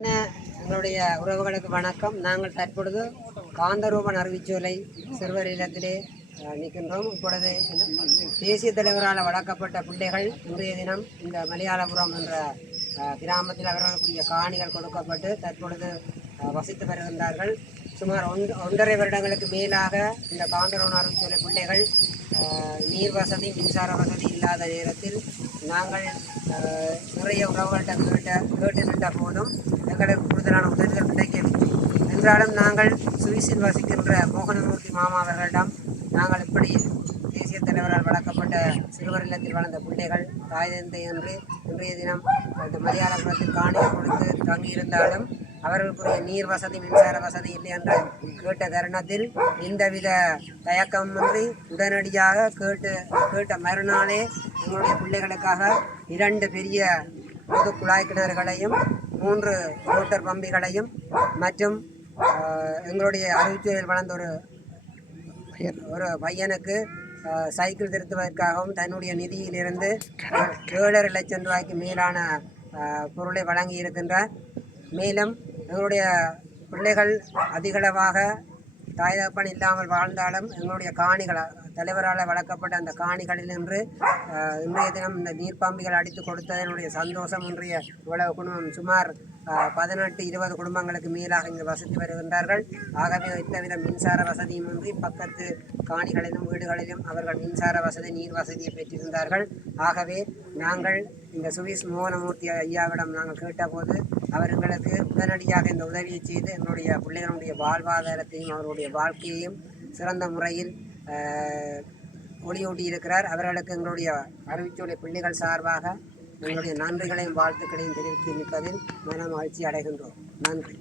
எங்களுடைய உறவுகளுக்கு வணக்கம். நாங்கள் தற்பொழுது காந்தரூபன் அறிவிச்சோலை சிறுவர் இல்லத்திலே நிற்கின்றோம். இப்பொழுது தேசிய தலைவரால் வளர்க்கப்பட்ட பிள்ளைகள் இன்றைய தினம் இந்த மலையாளபுரம் என்ற கிராமத்தில் அவர்களுக்குரிய காணிகள் கொடுக்கப்பட்டு தற்பொழுது வசித்து வருகின்றார்கள். சுமார் 1.5 வருடங்களுக்கு மேலாக இந்த காந்தரூபன் அறிவிச்சோலை பிள்ளைகள் நீர் வசதி மின்சார வசதி இல்லாத நேரத்தில் நாங்கள் நிறைய உறவுகள்கிட்ட கேட்டு நின்ற போதும் எங்களுக்கு கூடுதலான உதவிகள் கிடைக்கவில்லை. என்றாலும் நாங்கள் சுவிஸில் வசிக்கின்ற மோகனமூர்த்தி மாமா அவர்களிடம் நாங்கள் இப்படி தேசிய தலைவரால் வளர்க்கப்பட்ட சிறுவர் இல்லத்தில் வளர்ந்த பிள்ளைகள் தாய் தந்தை என்று இன்றைய தினம் இந்த மலையாளபுரத்தில் காணிகள் கொடுத்து தங்கியிருந்தாலும் அவர்களுக்குரிய நீர் வசதி மின்சார வசதி இல்லை என்று கேட்ட தருணத்தில் எந்தவித தயக்கமின்றி உடனடியாக கேட்ட மறுநாளே எங்களுடைய பிள்ளைகளுக்காக 2 பெரிய பொது குழாய் கிணறுகளையும் 3 மோட்டர் பம்பிகளையும் மற்றும் எங்களுடைய அறிவிச்சொலியில் வளர்ந்த ஒரு பையனுக்கு சைக்கிள் திருத்துவதற்காகவும் தன்னுடைய நிதியிலிருந்து 7.5 லட்சம் ரூபாய்க்கு மேலான பொருளை வழங்கி இருக்கின்றார். மேலும் எங்களுடைய பிள்ளைகள் அதிகளவாக தாய் தகப்பன் இல்லாமல் வாழ்ந்தாலும் எங்களுடைய காணிகள் தலைவரால் வளர்க்கப்பட்ட அந்த காணிகளில் நின்று இன்றைய தினம் இந்த நீர்ப்பாம்பிகள் அடித்து கொடுத்ததனுடைய சந்தோஷம் இன்றைய இவ்வளவு குடும்பம் சுமார் 18-20 குடும்பங்களுக்கு மேலாக இங்கு வசித்து வருகின்றார்கள். ஆகவே இத்தவித மின்சார வசதியும் இன்றி பக்கத்து காணிகளிலும் வீடுகளிலும் அவர்கள் மின்சார வசதி நீர் வசதியை பெற்றிருந்தார்கள். ஆகவே நாங்கள் இந்த சுவிஸ் மோகனமூர்த்தி ஐயாவிடம் நாங்கள் கேட்டபோது அவர்களுக்கு உடனடியாக இந்த உதவியை செய்து எங்களுடைய பிள்ளைகளுடைய வாழ்வாதாரத்தையும் அவர்களுடைய வாழ்க்கையையும் சிறந்த முறையில் ஒளியூட்டி இருக்கிறார். அவர்களுக்கு எங்களுடைய அறிவிச்சோலை பிள்ளைகள் சார்பாக எங்களுடைய நன்றிகளையும் வாழ்த்துக்களையும் தெரிவித்து நிற்பதில் மன மகிழ்ச்சி அடைகின்றோம். நன்றி.